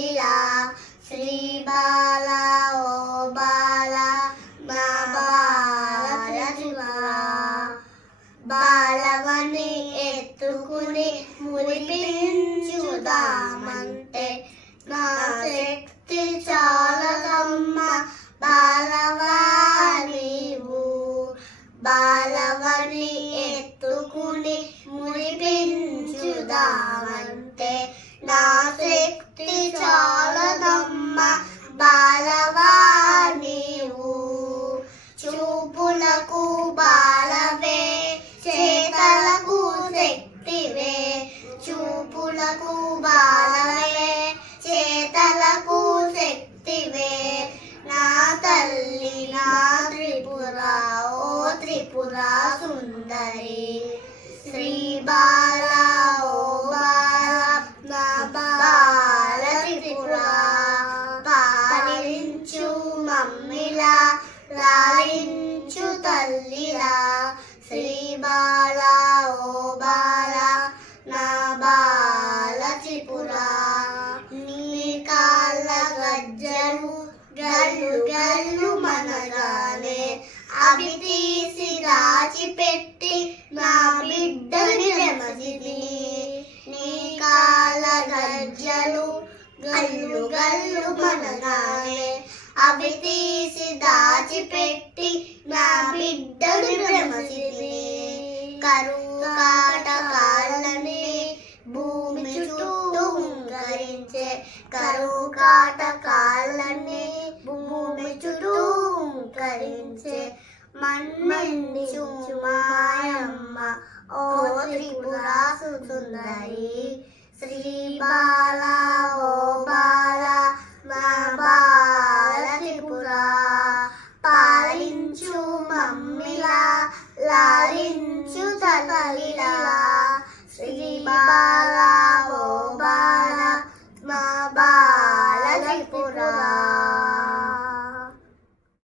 శ్రీలా శ్రీ బాలా ఓ బాలా మా బాలచుమా బాలవని ఎత్తుకుని మురిపించుదామంటే నా శక్తి చాలదమ్మ. బాలవాణివు చూపులకు బాలవే చేతలకు శక్తివే. చూపులకు బాలవే చేతలకు శక్తివే. నా తల్లి నా త్రిపుర ఓ త్రిపుర సుందరి. శ్రీ బాల ఓ బాల నా బాల త్రిపుర. పాలించు మమ్మిలా లాలించు గల్లు గల్లు మనగానే అవి తీసి దాచిపెట్టి నా బిడ్డని రెమసిది నీ కాల గజ్జలు గల్లు గల్లు మనగానే అవి తీసి దాచిపెట్టి నా బిడ్డని భ్రమసిది కరువు కాటకాలని భూమి చుట్టూ హుంకరించే. కరువు కాటకాలని హుంకరించే మన్మంచు మాయమ్మ ఓ త్రిపుర సుందరి శ్రీ బాల ఓ బాల మా బాల త్రిపుర. పాలించు మమ్మిలా లాలించు తల్లిలా.